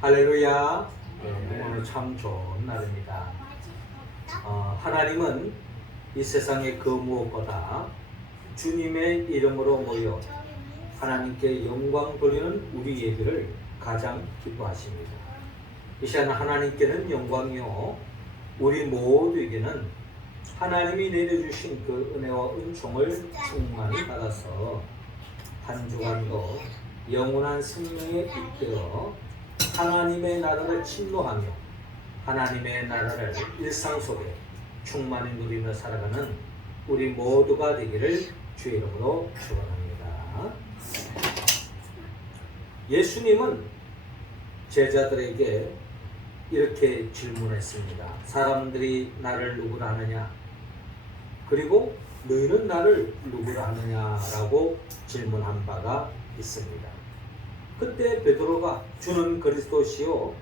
할렐루야. 오늘 참 좋은 날입니다. 하나님은 이 세상의 그 무엇보다 주님의 이름으로 모여 하나님께 영광 돌리는 우리 예배를 가장 기뻐하십니다. 이 시간 하나님께는 영광이요, 우리 모두에게는 하나님이 내려주신 그 은혜와 은총을 충만히 받아서 한 주간도 영원한 생명에 잇대어 하나님의 나라를 침노하며 하나님의 나라를 일상 속에 충만히 누리며 살아가는 우리 모두가 되기를 주의 이름으로 축원합니다. 예수님은 제자들에게 이렇게 질문했습니다. 사람들이 나를 누구라 하느냐? 그리고 너희는 나를 누구라 하느냐라고 질문한 바가 있습니다. 그때 베드로가 주는 그리스도시요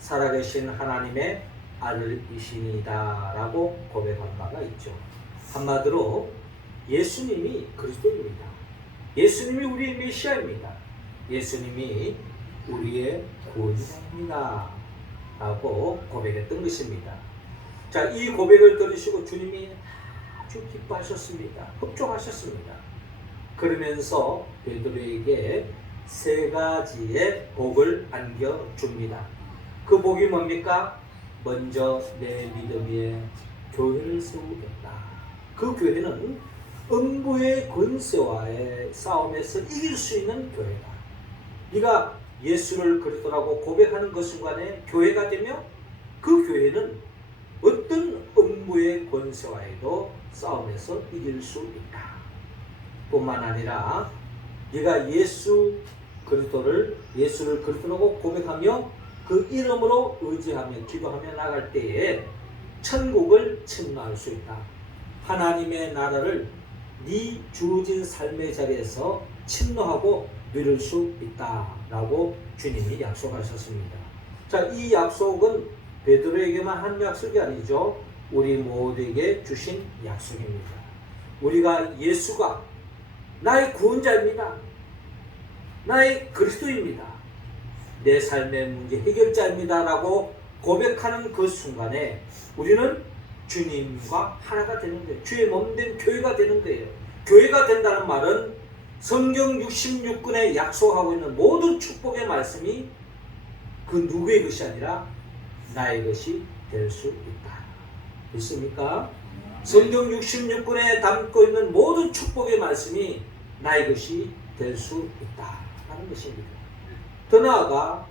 살아계신 하나님의 아들이시니이다 라고 고백한 바가 있죠. 한마디로 예수님이 그리스도입니다. 예수님이 우리의 메시아입니다. 예수님이 우리의 구원자입니다 라고 고백했던 것입니다. 자, 이 고백을 들으시고 주님이 아주 기뻐하셨습니다. 흡족하셨습니다. 그러면서 베드로에게 세 가지의 복을 안겨줍니다. 그 복이 뭡니까? 먼저 내 믿음 위에 교회를 세우겠다. 그 교회는 음부의 권세와의 싸움에서 이길 수 있는 교회다. 네가 예수를 그리스도라고 고백하는 그 순간에 교회가 되며 그 교회는 어떤 음부의 권세와에도 싸움에서 이길 수 있다. 뿐만 아니라 네가 예수를 그리스도라고 고백하며 그 이름으로 의지하며 기도하며 나갈 때에 천국을 침노할 수 있다. 하나님의 나라를 네 주어진 삶의 자리에서 침노하고 누릴 수 있다라고 주님이 약속하셨습니다. 자, 이 약속은 베드로에게만 한 약속이 아니죠. 우리 모두에게 주신 약속입니다. 우리가 예수가 나의 구원자입니다. 나의 그리스도입니다. 내 삶의 문제 해결자입니다 라고 고백하는 그 순간에 우리는 주님과 하나가 되는 거예요. 주의 몸된 교회가 되는 거예요. 교회가 된다는 말은 성경 66권에 약속하고 있는 모든 축복의 말씀이 그 누구의 것이 아니라 나의 것이 될 수 있다. 믿습니까? 성경 66권에 담고 있는 모든 축복의 말씀이 나의 것이 될 수 있다라는 것입니다. 더 나아가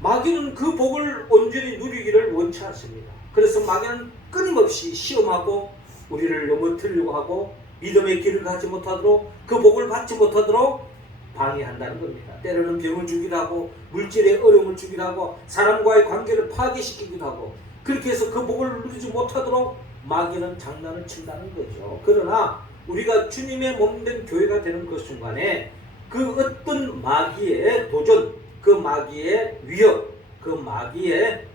마귀는 그 복을 온전히 누리기를 원치 않습니다. 그래서 마귀는 끊임없이 시험하고 우리를 넘어뜨리려고 하고 믿음의 길을 가지 못하도록 그 복을 받지 못하도록 방해한다는 겁니다. 때로는 병을 주기도 하고 물질의 어려움을 주기도 하고 사람과의 관계를 파괴시키기도 하고 그렇게 해서 그 복을 누리지 못하도록 마귀는 장난을 친다는 거죠. 그러나 우리가 주님의 몸된 교회가 되는 그 순간에 그 어떤 마귀의 도전, 그 마귀의 위협, 그 마귀의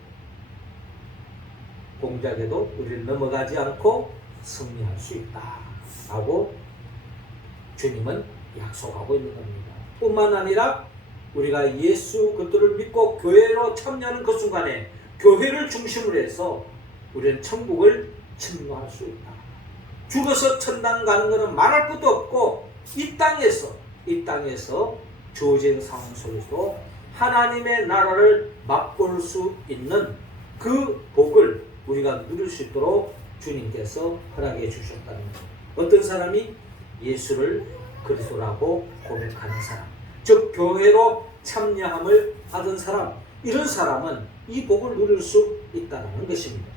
공작에도 우리를 넘어가지 않고 승리할 수 있다라고 주님은 약속하고 있는 겁니다. 뿐만 아니라 우리가 예수 그리스도를 믿고 교회로 참여하는 그 순간에 교회를 중심으로 해서 우리는 천국을 침노할 수 있다. 죽어서 천당 가는 것은 말할 것도 없고 이 땅에서 주어진 상황 속에서 하나님의 나라를 맛볼 수 있는 그 복을 우리가 누릴 수 있도록 주님께서 허락해 주셨다는 것. 어떤 사람이 예수를 그리스도라고 고백하는 사람, 즉 교회로 참여함을 받은 사람, 이런 사람은 이 복을 누릴 수 있다는 것입니다.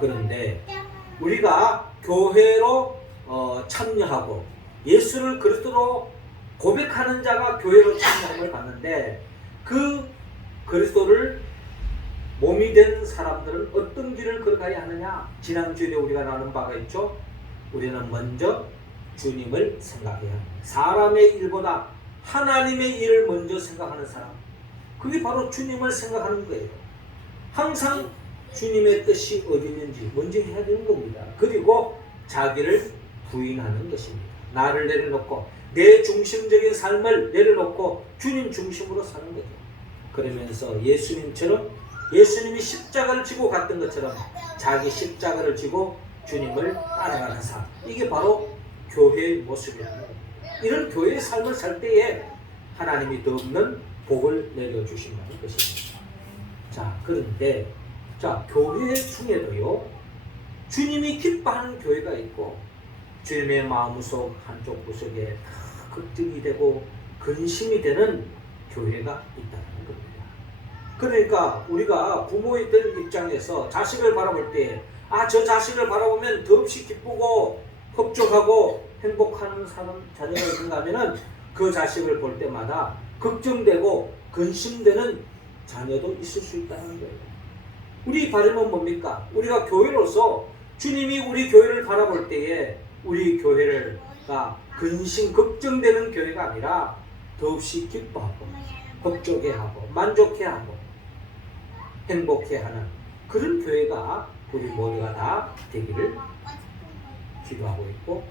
그런데 우리가 교회로 참여하고 예수를 그리스도로 고백하는 자가 교회로 참여함을 받는데 그 그리스도를 몸이 된 사람들은 어떤 길을 걸어가야 하느냐? 지난주에 우리가 나눈 바가 있죠. 우리는 먼저 주님을 생각해야 합니다. 사람의 일보다 하나님의 일을 먼저 생각하는 사람, 그게 바로 주님을 생각하는 거예요. 항상 주님의 뜻이 어디 있는지 먼저 해야 되는 겁니다. 그리고 자기를 부인하는 것입니다. 나를 내려놓고 내 중심적인 삶을 내려놓고 주님 중심으로 사는 거죠. 그러면서 예수님처럼 예수님이 십자가를 지고 갔던 것처럼 자기 십자가를 지고 주님을 따라가는 삶. 이게 바로 교회의 모습이라는 거예요. 이런 교회의 삶을 살 때에 하나님이 더 없는 복을 내려주신다는 것입니다. 자, 그런데 교회 중에도요, 주님이 기뻐하는 교회가 있고 주님의 마음속 한쪽 구석에 걱정이 되고 근심이 되는 교회가 있다는 겁니다. 그러니까 우리가 부모의 된 입장에서 자식을 바라볼 때 저 자식을 바라보면 더없이 기쁘고 흡족하고 행복한 사람 자녀가 있는가 하면은 그 자식을 볼 때마다 걱정되고 근심되는 자녀도 있을 수 있다는 거예요. 우리 바람은 뭡니까? 우리가 교회로서 주님이 우리 교회를 바라볼 때에 우리 교회가 근심 걱정되는 교회가 아니라 더없이 기뻐하고 흡족해하고 만족해하고 행복해하는 그런 교회가 우리 모두가 다 되기를 기도하고 있고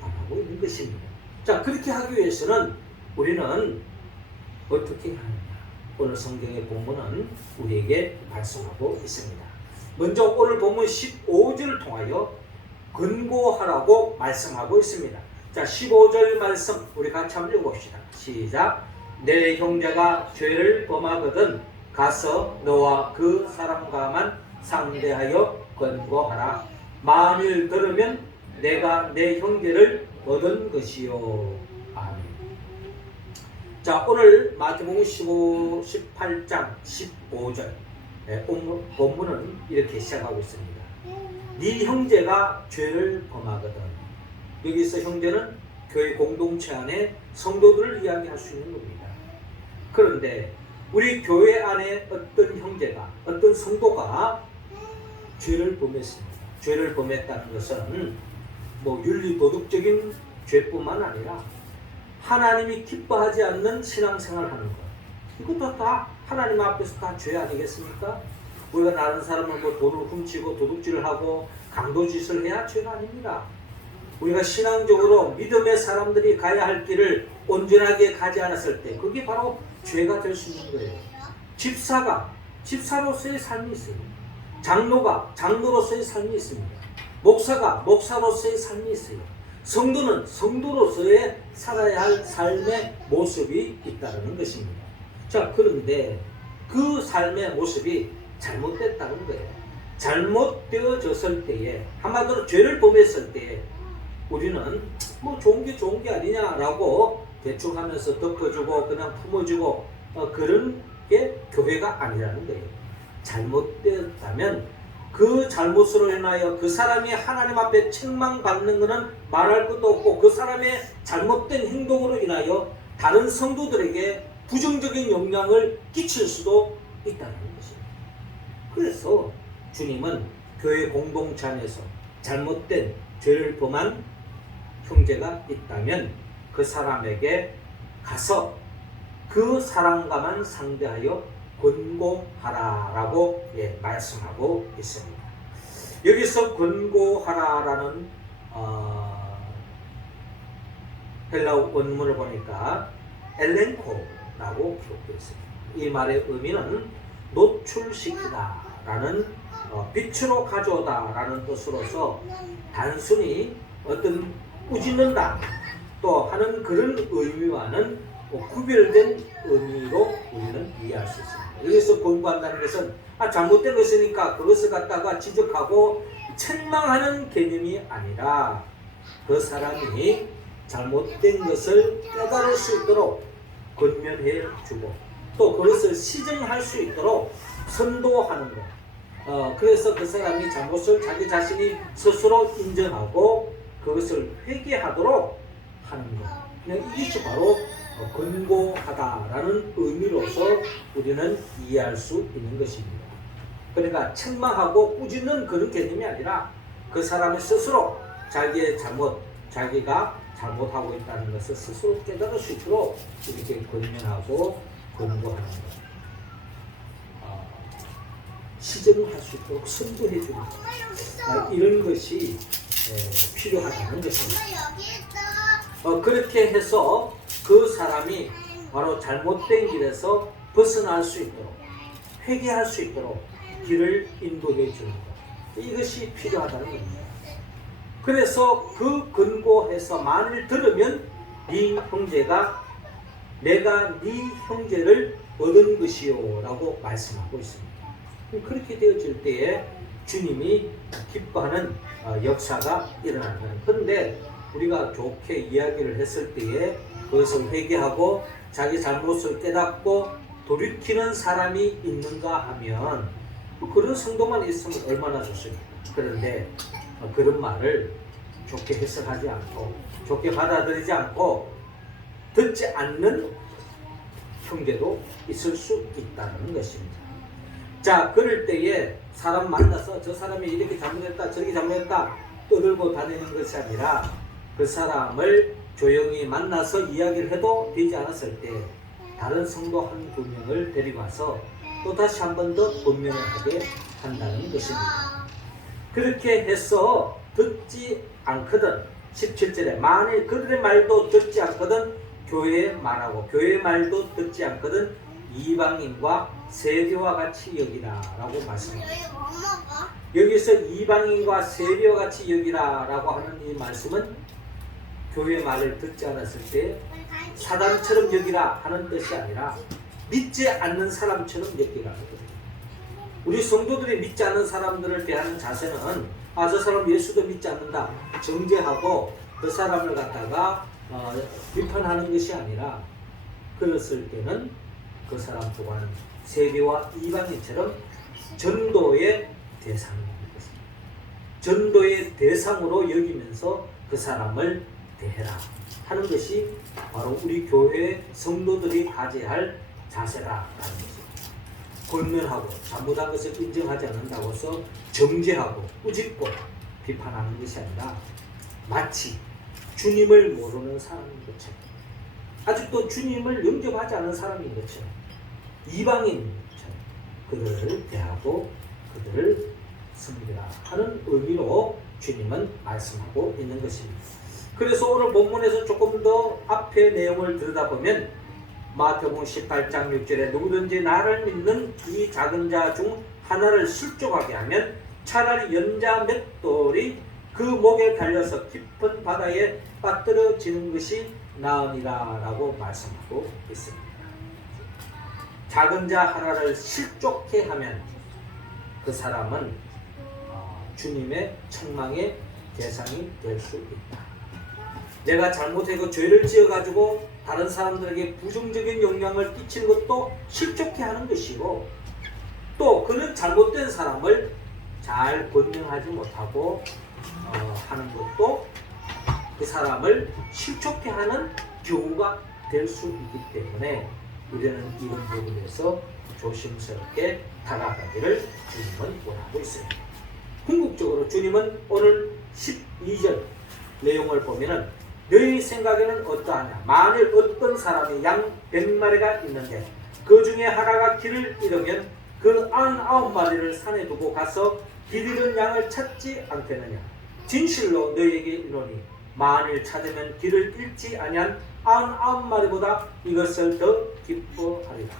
바라고 있는 것입니다. 자, 그렇게 하기 위해서는 우리는 어떻게 하느냐? 오늘 성경의 본문은 우리에게 말씀하고 있습니다. 먼저 오늘 본문 15절을 통하여 권고하라고 말씀하고 있습니다. 자, 15절 말씀 우리 같이 한번 읽어봅시다. 시작. 내 형제가 죄를 범하거든 가서 너와 그 사람과만 상대하여 권고하라. 만일 들으면 내가 내 형제를 얻은 것이요. 아멘. 자, 오늘 마태복음 18장 15절 본문은 이렇게 시작하고 있습니다. 네 형제가 죄를 범하거든. 여기서 형제는 교회 공동체 안에 성도들을 이야기할 수 있는 겁니다. 그런데 우리 교회 안에 어떤 형제가 어떤 성도가 죄를 범했습니다. 죄를 범했다는 것은 윤리 도덕적인 죄뿐만 아니라 하나님이 기뻐하지 않는 신앙생활을 하는 것, 이것도 다 하나님 앞에서 다 죄 아니겠습니까? 우리가 다른 사람을 돈을 훔치고 도둑질을 하고 강도짓을 해야 죄가 아닙니다. 우리가 신앙적으로 믿음의 사람들이 가야 할 길을 온전하게 가지 않았을 때 그게 바로 죄가 될 수 있는 거예요. 집사가 집사로서의 삶이 있습니다. 장로가 장로로서의 삶이 있습니다. 목사가 목사로서의 삶이 있어요. 성도는 성도로서의 살아야 할 삶의 모습이 있다는 것입니다. 자, 그런데 그 삶의 모습이 잘못됐다는 거예요. 잘못되어졌을 때에, 한마디로 죄를 범했을 때에 우리는 좋은 게 아니냐라고 대충 하면서 덮어주고 그냥 품어주고 그런 게 교회가 아니라는 거예요. 잘못되었다면 그 잘못으로 인하여 그 사람이 하나님 앞에 책망받는 것은 말할 것도 없고 그 사람의 잘못된 행동으로 인하여 다른 성도들에게 부정적인 영향을 끼칠 수도 있다는 것입니다. 그래서 주님은 교회 공동체 안에서 잘못된 죄를 범한 형제가 있다면 그 사람에게 가서 그 사람과만 상대하여 권고하라라고 말씀하고 있습니다. 여기서 권고하라라는 헬라어 원문을 보니까 엘렌코라고 기록되어 있습니다. 이 말의 의미는 노출시키다라는 빛으로 가져오다라는 뜻으로서 단순히 어떤 꾸짖는다 또 하는 그런 의미와는 구별된 의미로 우리는 이해할 수 있습니다. 여기서 권고한다는 것은 잘못된 것이니까 그것을 갖다가 지적하고 책망하는 개념이 아니라 그 사람이 잘못된 것을 깨달을 수 있도록 권면해 주고 또 그것을 시정할 수 있도록 선도하는 것. 그래서 그 사람이 잘못을 자기 자신이 스스로 인정하고 그것을 회개하도록 하는 것. 이것이 바로 권고하다라는 의미로서 우리는 이해할 수 있는 것입니다. 그러니까 책망하고 꾸짖는 그런 개념이 아니라 그 사람이 스스로 자기의 자기가 잘못하고 있다는 것을 스스로 깨달을 수 있도록 이렇게 권면하고 권고하는 것. 시정할 수 있도록 선도해 주는 것. 이런 것이 필요하다는 것입니다. 그렇게 해서 그 사람이 바로 잘못된 길에서 벗어날 수 있도록, 회개할 수 있도록 길을 인도해 주는 것, 이것이 필요하다는 겁니다. 그래서 그 근거해서 만일 들으면 네 형제가 내가 네 형제를 얻은 것이요 라고 말씀하고 있습니다. 그렇게 되어질 때에 주님이 기뻐하는 역사가 일어난다는. 그런데 우리가 좋게 이야기를 했을 때에 그것을 회개하고 자기 잘못을 깨닫고 돌이키는 사람이 있는가 하면 그런 성도만 있으면 얼마나 좋습니까? 그런데 그런 말을 좋게 해석하지 않고 좋게 받아들이지 않고 듣지 않는 형제도 있을 수 있다는 것입니다. 자, 그럴 때에 사람 만나서 저 사람이 이렇게 잘못했다 저렇게 잘못했다 떠들고 다니는 것이 아니라 그 사람을 조용히 만나서 이야기를 해도 되지 않았을 때 다른 성도 한두 명을 데리고 와서 또 다시 한 번 더 권면을 하게 한다는 것입니다. 그렇게 해서 듣지 않거든 17절에 만일 그들의 말도 듣지 않거든 교회의 말하고 교회의 말도 듣지 않거든 이방인과 세리와 같이 여기라 라고 말씀합니다. 여기서 이방인과 세리와 같이 여기라 라고 하는 이 말씀은 교회의 말을 듣지 않았을 때 사단처럼 여기라 하는 뜻이 아니라 믿지 않는 사람처럼 여기라 하거든요. 우리 성도들이 믿지 않는 사람들을 대하는 자세는 저 사람 예수도 믿지 않는다 정죄하고 그 사람을 갖다가 비판하는 것이 아니라 그랬을 때는 그 사람 또한 세리와 이방인처럼 전도의 대상입니다. 전도의 대상으로 여기면서 그 사람을 대해라 하는 것이 바로 우리 교회 성도들이 가져야 할 자세라라는 것입니다. 권면하고 잘못한 것을 인정하지 않는다고 해서 정죄하고 꾸짖고 비판하는 것이 아니라 마치 주님을 모르는 사람인 것처럼 아직도 주님을 영접하지 않은 사람인 것처럼 이방인처럼 그들을 대하고 그들을 섬기라 하는 의미로 주님은 말씀하고 있는 것입니다. 그래서 오늘 본문에서 조금 더 앞의 내용을 들여다보면 마태복음 18장 6절에 누구든지 나를 믿는 이 작은 자 중 하나를 실족하게 하면 차라리 연자 맷돌이 그 목에 달려서 깊은 바다에 빠뜨려지는 것이 나으니라 라고 말씀하고 있습니다. 작은 자 하나를 실족해 하면 그 사람은 주님의 책망의 대상이 될 수 있다. 내가 잘못하고 죄를 지어가지고 다른 사람들에게 부정적인 영향을 끼치는 것도 실족해 하는 것이고 또 그런 잘못된 사람을 잘 권면하지 못하고 하는 것도 그 사람을 실족해 하는 경우가 될 수 있기 때문에 우리는 이런 부분에서 조심스럽게 다가가기를 주님은 원하고 있습니다. 궁극적으로 주님은 오늘 12절 내용을 보면은 너희 생각에는 어떠하냐? 만일 어떤 사람이 양 100마리가 있는데 그 중에 하나가 길을 잃으면 그 99마리를 산에 두고 가서 길 잃은 양을 찾지 않겠느냐? 진실로 너희에게 이르노니 만일 찾으면 길을 잃지 아니한 99마리보다 이것을 더 기뻐하리라.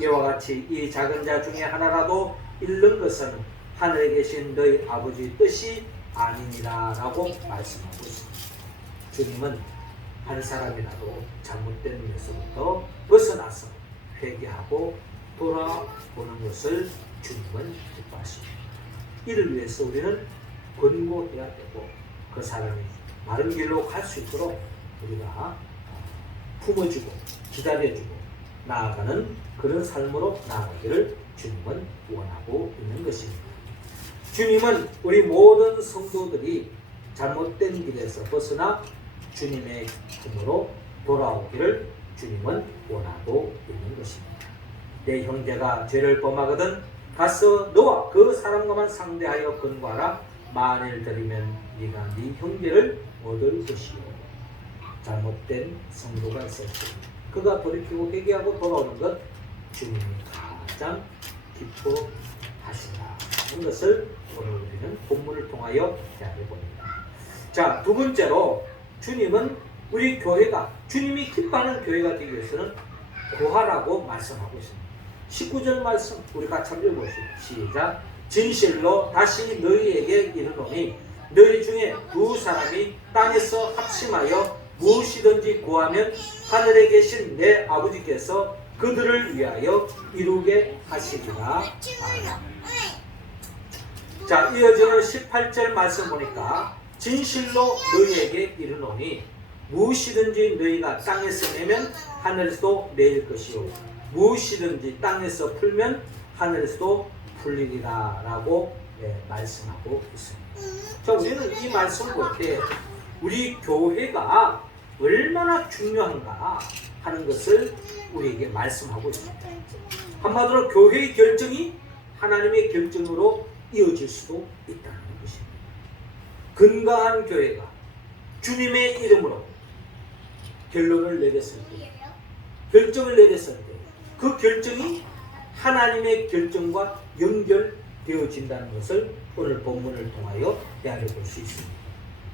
이와 같이 이 작은 자 중에 하나라도 잃는 것은 하늘에 계신 너희 아버지 뜻이 아니니라 라고 말씀하고 있습니다. 주님은 한 사람이라도 잘못된 데서부터 벗어나서 회개하고 돌아오는 것을 주님은 기뻐하십니다. 이를 위해서 우리는 권고해야 되고 그 사람이 바른 길로 갈 수 있도록 우리가 품어주고 기다려주고 나아가는 그런 삶으로 나아가기를 주님은 원하고 있는 것입니다. 주님은 우리 모든 성도들이 잘못된 길에서 벗어나 주님의 품으로 돌아오기를 주님은 원하고 있는 것입니다. 내 형제가 죄를 범하거든 가서 너와 그 사람과만 상대하여 근거하라. 만일 들이면 네가 네 형제를 얻을 것이요. 잘못된 성도가 있었지. 그가 돌이키고 회개하고 돌아오는 것 주님이 가장 기뻐하신다 하는 것을 오늘 우리는 본문을 통하여 대하게 봅니다. 자, 두 번째로 주님은 우리 교회가 주님이 기뻐하는 교회가 되기 위해서는 구하라고 말씀하고 있습니다. 19절 말씀 우리 같이 한번 읽어보시죠. 시작. 진실로 다시 너희에게 이르노니 너희 중에 두 사람이 땅에서 합심하여 무엇이든지 구하면 하늘에 계신 내 아버지께서 그들을 위하여 이루게 하시리라. 자, 이어지는 18절 말씀 보니까 진실로 너희에게 이르노니 무엇이든지 너희가 땅에서 내면 하늘에서도 내릴 것이요 무엇이든지 땅에서 풀면 하늘에서도 풀리리라 라고 말씀하고 있습니다. 자, 우리는 이 말씀을 볼 때 우리 교회가 얼마나 중요한가 하는 것을 우리에게 말씀하고 있습니다. 한마디로 교회의 결정이 하나님의 결정으로 이어질 수도 있다는 것입니다. 건강한 교회가 주님의 이름으로 결론을 내렸을 때, 결정을 내렸을 때 그 결정이 하나님의 결정과 연결되어진다는 것을 오늘 본문을 통하여 헤아려 볼 수 있습니다.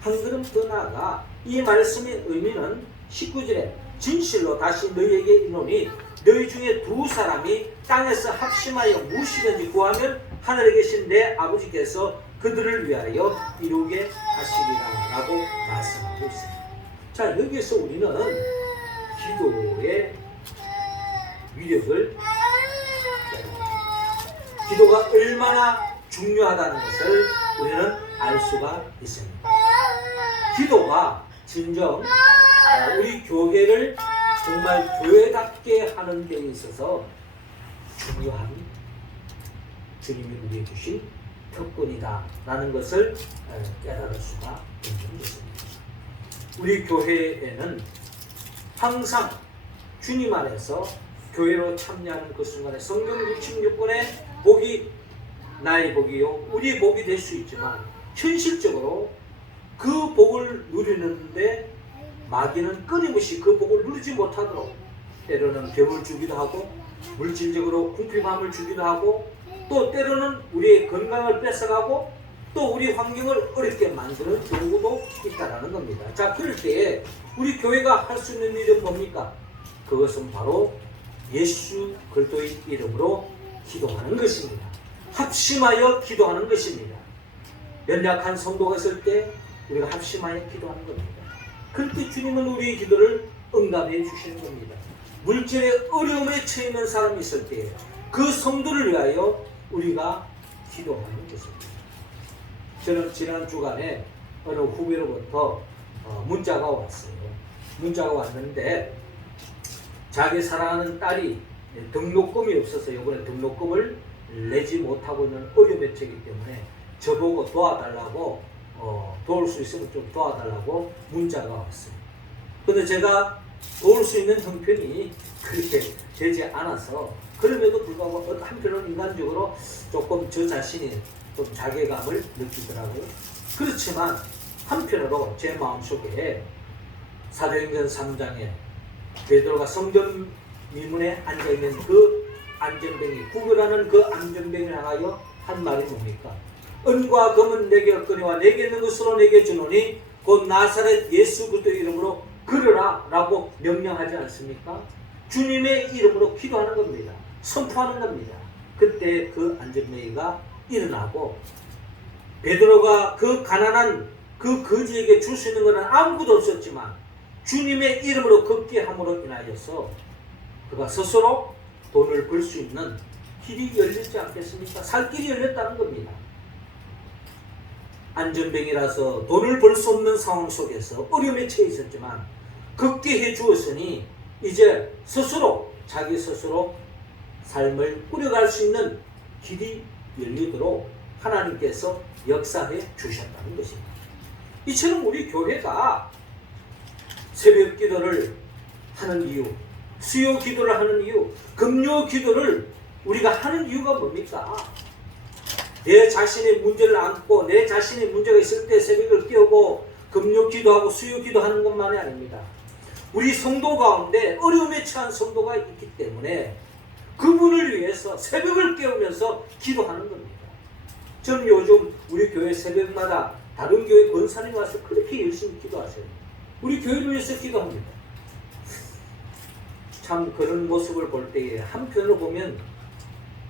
한 걸음 더 나아가 이 말씀의 의미는 19절에 진실로 다시 너희에게 이르노니 너희 중에 두 사람이 땅에서 합심하여 무엇이든지 구하면 하늘에 계신 내 아버지께서 그들을 위하여 이루게 하시리라 라고 말씀하고 있습니다. 자, 여기에서 우리는 기도의 위력을, 기도가 얼마나 중요하다는 것을 우리는 알 수가 있습니다. 기도가 진정 우리 교회를 정말 교회답게 하는 데 있어서 중요한 주님이 우리에게 주신 특권이다 라는 것을 깨달을 수가 있는 것입니다. 우리 교회에는 항상 주님 안에서 교회로 참여하는 그 순간에 성경 66권의 복이 나의 복이요 우리 복이 될 수 있지만 현실적으로 그 복을 누리는데 마귀는 끊임없이 그 복을 누리지 못하도록 때로는 병을 주기도 하고 물질적으로 궁핍함을 주기도 하고 또 때로는 우리의 건강을 뺏어가고 또 우리 환경을 어렵게 만드는 경우도 있다는 겁니다. 자, 그럴 때에 우리 교회가 할 수 있는 일은 뭡니까? 그것은 바로 예수 그리스도의 이름으로 기도하는 것입니다. 합심하여 기도하는 것입니다. 연약한 성도가 있을 때 우리가 합심하여 기도하는 겁니다. 그렇게 주님은 우리의 기도를 응답해 주시는 겁니다. 물질의 어려움에 처해 있는 사람이 있을 때 그 성도를 위하여 우리가 기도하는 것입니다. 저는 지난 주간에 어느 후배로부터 문자가 왔어요. 문자가 왔는데 자기 사랑하는 딸이 등록금이 없어서 이번에 등록금을 내지 못하고 있는 어려움에 처했기 때문에 저보고 도와달라고 도울 수 있으면 좀 도와달라고 문자가 왔어요. 근데 제가 도울 수 있는 형편이 그렇게 되지 않아서 그럼에도 불구하고 한편으로는 인간적으로 조금 저 자신이 좀 자괴감을 느끼더라고요. 그렇지만 한편으로 제 마음속에 사도행전 3장에 베드로가 성전 미문에 앉아있는 그 안전뱅이, 구별하는 그 안전뱅이를 향하여 한 말이 뭡니까? 은과 금은 내게 없거니와 내게 있는 것으로 내게 주노니 곧 나사렛 예수 그리스도의 이름으로 걸으라 라고 명령하지 않습니까? 주님의 이름으로 기도하는 겁니다. 선포하는 겁니다. 그때 그 안전뱅이가 일어나고 베드로가 그 가난한 그 거지에게 줄 수 있는 것은 아무것도 없었지만 주님의 이름으로 걷게 함으로 인하여서 그가 스스로 돈을 벌 수 있는 길이 열렸지 않겠습니까? 살 길이 열렸다는 겁니다. 안전뱅이라서 돈을 벌 수 없는 상황 속에서 어려움에 처해 있었지만 걷게 해 주었으니 이제 스스로 자기 스스로 삶을 꾸려갈 수 있는 길이 열리도록 하나님께서 역사해 주셨다는 것입니다. 이처럼 우리 교회가 새벽 기도를 하는 이유, 수요 기도를 하는 이유, 금요 기도를 우리가 하는 이유가 뭡니까? 내 자신의 문제를 안고 내 자신의 문제가 있을 때 새벽을 깨우고 금요 기도하고 수요 기도하는 것만이 아닙니다. 우리 성도 가운데 어려움에 처한 성도가 있기 때문에 그분을 위해서 새벽을 깨우면서 기도하는 겁니다. 저는 요즘 우리 교회 새벽마다 다른 교회 권사님 와서 그렇게 열심히 기도하세요. 우리 교회를 위해서 기도합니다. 참 그런 모습을 볼 때에 한편으로 보면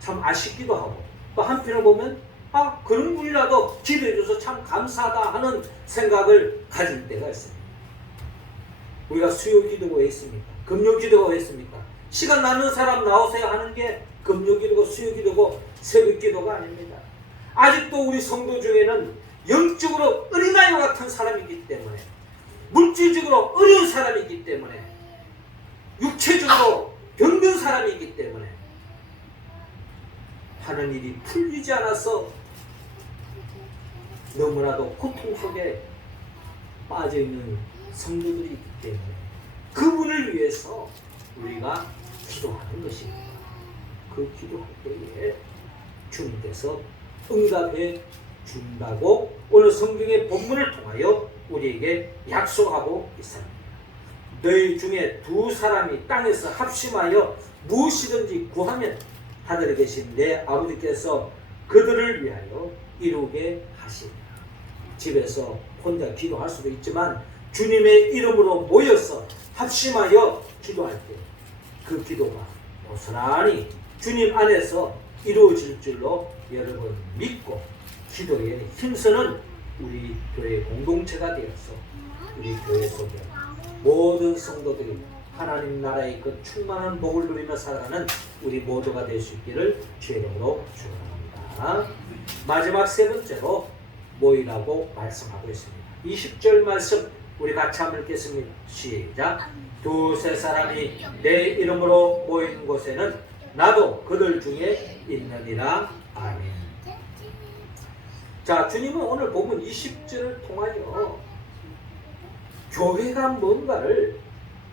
참 아쉽기도 하고, 또 한편으로 보면 그런 분이라도 기도해줘서 참 감사하다 하는 생각을 가질 때가 있습니다. 우리가 수요 기도가 왜 있습니까? 금요 기도가 왜 있습니까? 시간 나는 사람 나오세요 하는 게 금요 기도고 수요 기도고 새벽 기도가 아닙니다. 아직도 우리 성도 중에는 영적으로 어린아이와 같은 사람이기 때문에, 물질적으로 어려운 사람이기 때문에, 육체적으로 병든 사람이기 때문에 하는 일이 풀리지 않아서 너무나도 고통 속에 빠져있는 성도들이 있기 때문에 그분을 위해서 우리가 기도하는 것입니다. 그 기도할 때에 주님께서 응답해 준다고 오늘 성경의 본문을 통하여 우리에게 약속하고 있습니다. 너희 중에 두 사람이 땅에서 합심하여 무엇이든지 구하면 하늘에 계신 내 아버지께서 그들을 위하여 이루게 하시리라. 집에서 혼자 기도할 수도 있지만 주님의 이름으로 모여서 합심하여 기도할 때 그 기도가 고스란히 주님 안에서 이루어질 줄로 여러분 믿고 기도에 힘쓰는 우리 교회 공동체가 되어서 우리 교회 속에 모든 성도들이 하나님 나라의 그 충만한 복을 누리며 살아가는 우리 모두가 될 수 있기를 주의 이름으로 축원합니다. 마지막 세 번째로 모이라고 말씀하고 있습니다. 20절 말씀 우리 같이 한번 읽겠습니다. 시작. 두세 사람이 내 이름으로 모이는 곳에는 나도 그들 중에 있느니라. 아멘. 자, 주님은 오늘 본문 20절을 통하여 교회가 뭔가를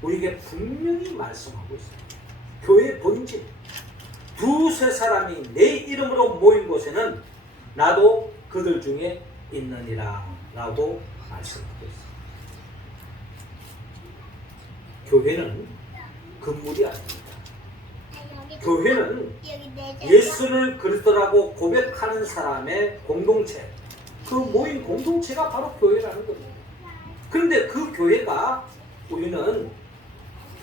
우리에게 분명히 말씀하고 있습니다. 교회의 본질. 두세 사람이 내 이름으로 모인 곳에는 나도 그들 중에 있느니라 라고 말씀하고 있습니다. 교회는 건물이 아닙니다. 교회는 예수를 그리스도라고 고백하는 사람의 공동체, 그 모인 공동체가 바로 교회라는 겁니다. 그런데 그 교회가 우리는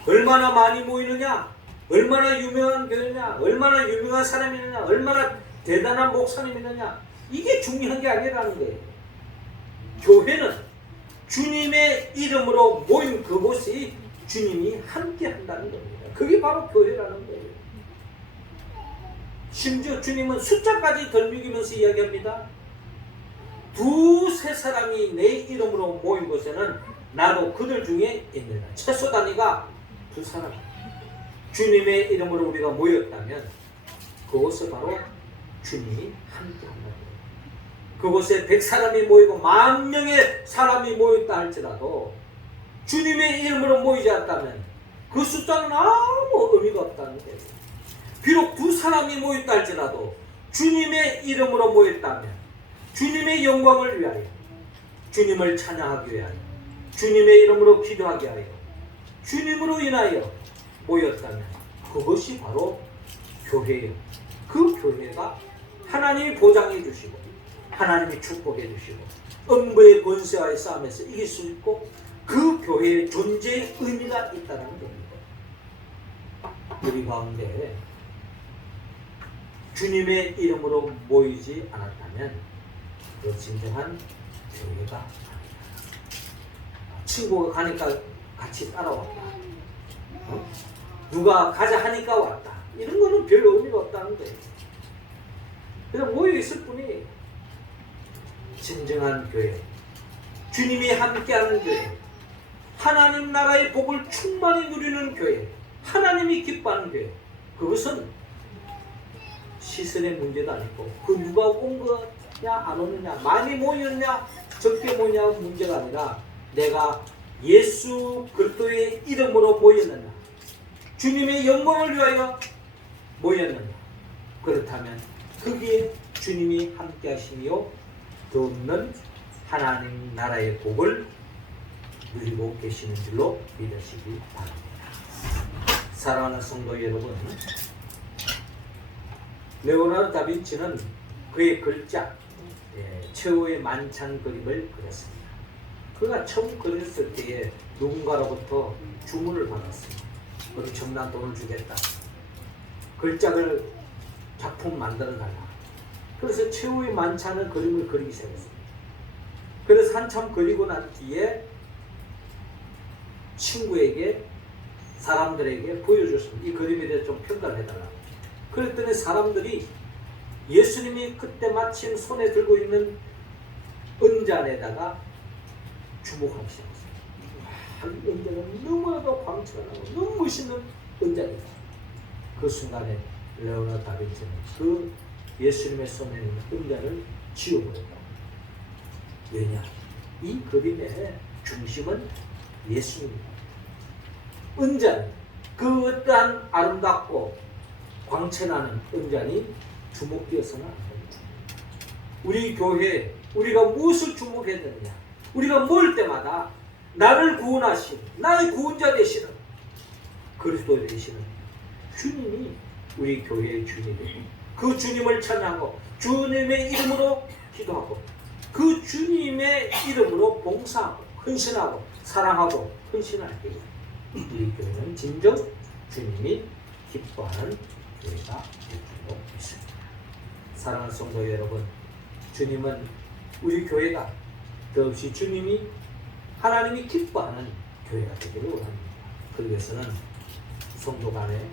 얼마나 많이 모이느냐, 얼마나 유명한 교회냐, 얼마나 유명한 사람이느냐, 얼마나 대단한 목사님이느냐, 이게 중요한 게 아니라는 거예요. 교회는 주님의 이름으로 모인 그곳이 주님이 함께 한다는 겁니다. 그게 바로 교회라는 거예요. 심지어 주님은 숫자까지 덜미기면서 이야기합니다. 두세 사람이 내 이름으로 모인 곳에는 나도 그들 중에 있느니라. 최소 단위가 두 사람. 주님의 이름으로 우리가 모였다면 그곳에 바로 주님이 함께 한다는 거예요. 그곳에 100사람이 모이고 10,000명의 사람이 모였다 할지라도 주님의 이름으로 모이지 않다면 그 숫자는 아무 의미가 없다는 거예요. 비록 두 사람이 모였다 할지라도 주님의 이름으로 모였다면 주님의 영광을 위하여, 주님을 찬양하기 위하여, 주님의 이름으로 기도하기 위하여, 주님으로 인하여 모였다면 그것이 바로 교회예요. 그 교회가 하나님이 보장해 주시고 하나님이 축복해 주시고 음부의 권세와의 싸움에서 이길 수 있고 그 교회의 존재의 의미가 있다는 겁니다. 우리 가운데 주님의 이름으로 모이지 않았다면 그 진정한 교회가 아니다. 친구가 가니까 같이 따라왔다. 누가 가자 하니까 왔다. 이런 거는 별 의미가 없다는 거예요. 그냥 모여있을 뿐이 진정한 교회, 주님이 함께하는 교회, 하나님 나라의 복을 충만히 누리는 교회, 하나님이 기뻐하는 교회, 그것은 시선의 문제도 아니고 그 누가 온 거냐 안 오느냐, 많이 모였냐 적게 모였냐 문제가 아니라 내가 예수 그리스도의 이름으로 모였느냐, 주님의 영광을 위하여 모였느냐. 그렇다면 거기에 주님이 함께 하시며 더 없는 하나님 나라의 복을 누리고 계시는 줄로 믿으시기 바랍니다. 사랑하는 성도 여러분, 레오나르도 다빈치는 그의 글자 최후의 만찬 그림을 그렸습니다. 그가 처음 그렸을 때에 누군가로부터 주문을 받았습니다. 엄청난 돈을 주겠다. 글자를 작품 만들어 달라. 그래서 최후의 만찬을 그림을 그리기 시작했습니다. 그래서 한참 그리고 난 뒤에 친구에게 사람들에게 보여줬습니다. 이 그림에 대해 좀 평가를 해달라고. 그랬더니 사람들이 예수님이 그때 마침 손에 들고 있는 은잔에다가 주목하기 시작했어요. 이 은잔은 너무나도 광채가 나고 너무 멋있는 은잔이다. 그 순간에 레오나르도 다빈치는 그 예수님의 손에 있는 은잔을 지워버렸다. 왜냐? 이 그림의 중심은 예수님입니다. 은잔, 그 어떠한 아름답고 광채나는 은잔이 주목되어서는 안 됩니다. 우리 교회에 우리가 무엇을 주목해야 되느냐? 우리가 모일 때마다 나를 구원하신, 나의 구원자 되시는 그리스도 되시는 주님이 우리 교회의 주님이고, 그 주님을 찬양하고 주님의 이름으로 기도하고 그 주님의 이름으로 봉사하고 헌신하고 사랑하고 헌신할 때 우리 교회는 진정 주님이 기뻐하는 교회가 될 줄로 믿습니다. 사랑하는 성도 여러분, 주님은 우리 교회가 더없이 주님이 하나님이 기뻐하는 교회가 되기를 원합니다. 그러기 위해서는 성도 간에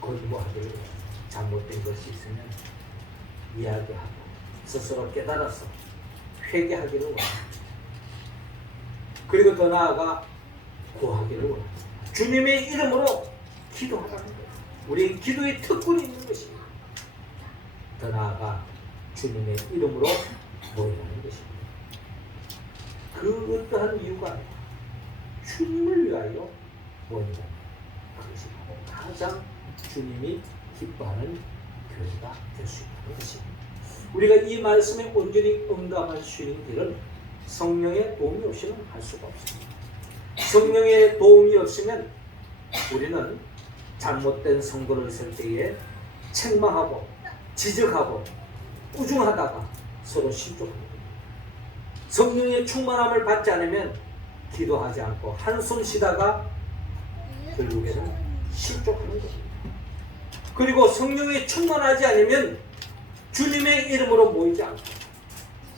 권고하기를 원합니다. 잘못된 것이 있으면 이야기하고 스스로 깨달아서 회개하기를 원합니다. 그리고 더 나아가 구하기를 원합니다. 주님의 이름으로 기도하라는 거예요. 우리 기도의 특권이 있는 것입니다. 더 나아가 주님의 이름으로 모이라는 것입니다. 그 어떠한 이유가 아니라 주님을 위하여 모인다. 그것이 가장 주님이 기뻐하는 교회가 될 수 있는 것입니다. 우리가 이 말씀에 온전히 응답할 수 있는 길은 성령의 도움이 없이는 할 수가 없습니다. 성령의 도움이 없으면 우리는 잘못된 선거를 쓸 때에 책망하고 지적하고 꾸중하다가 서로 실족합니다. 성령의 충만함을 받지 않으면 기도하지 않고 한숨 쉬다가 결국에는 실족하는 것입니다. 그리고 성령이 충만하지 않으면 주님의 이름으로 모이지 않고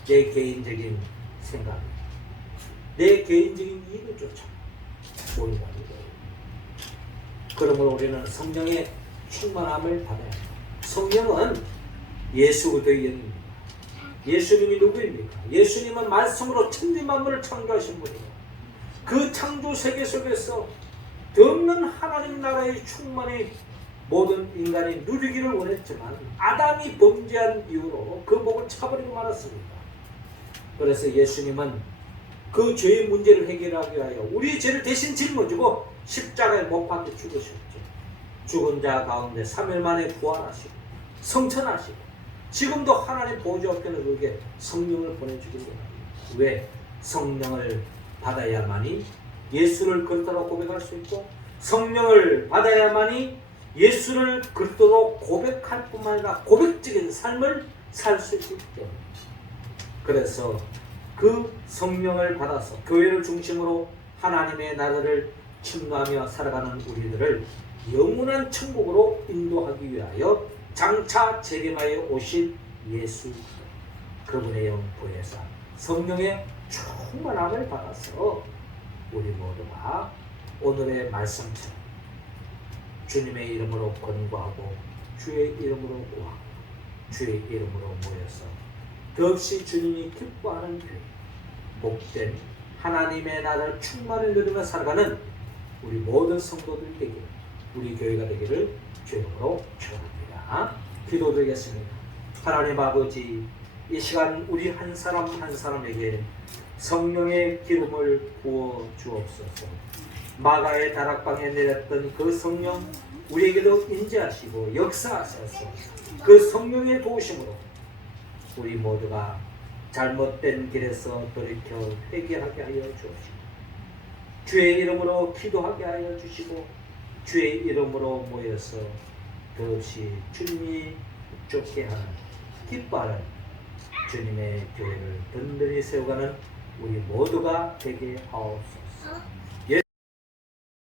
내 개인적인 생각, 내 개인적인 이익을 쫓아 모인다는 거예요. 그러므로 우리는 성령의 충만함을 받아야 합니다. 성령은 예수 그리스도의 영입니다. 예수님이 누구입니까? 예수님은 말씀으로 천지만물을 창조하신 분이에요. 그 창조 세계 속에서 없는 하나님 나라의 충만히 모든 인간이 누리기를 원했지만 아담이 범죄한 이후로 그 복을 차버리고 말았습니다. 그래서 예수님은 그 죄의 문제를 해결하기 위하여 우리의 죄를 대신 짊어지고 십자가에 못 박혀 죽으셨죠. 죽은 자 가운데 3일 만에 부활하시고 성천하시고 지금도 하나님 보좌 우편에 그에게 성령을 보내주기를 원합니다. 왜? 성령을 받아야만이 예수를 그리스도로 고백할 수 있고 성령을 받아야만이 예수를 그리스도로 고백할 뿐만 아니라 고백적인 삶을 살 수 있기 때문에, 그래서 그 성령을 받아서 교회를 중심으로 하나님의 나라를 침노하며 살아가는 우리들을 영원한 천국으로 인도하기 위하여 장차 재림하여 오신 예수 그분의 영 보혜사 성령의 충만함을 받아서 우리 모두가 오늘의 말씀처럼 주님의 이름으로 권고하고 주의 이름으로 구하고 주의 이름으로 모여서 더없이 주님이 기뻐하는 교회, 복된 하나님의 나라를 충만히 누리며 살아가는 우리 모든 성도들 되기를, 우리 교회가 되기를 주님으로 축원합니다. 기도드리겠습니다. 하나님 아버지, 이 시간 우리 한 사람 한 사람에게 성령의 기름을 부어 주옵소서. 마가의 다락방에 내렸던 그 성령 우리에게도 임재하시고 역사하셔서 그 성령의 도우심으로 우리 모두가 잘못된 길에서 돌이켜 회개하게 하여 주옵시고 주의 이름으로 기도하게 하여 주시고 주의 이름으로 모여서 더없이 주님이 좋게 하는 기뻐하는 주님의 교회를 든든히 세워가는 우리 모두가 되게 하옵소서.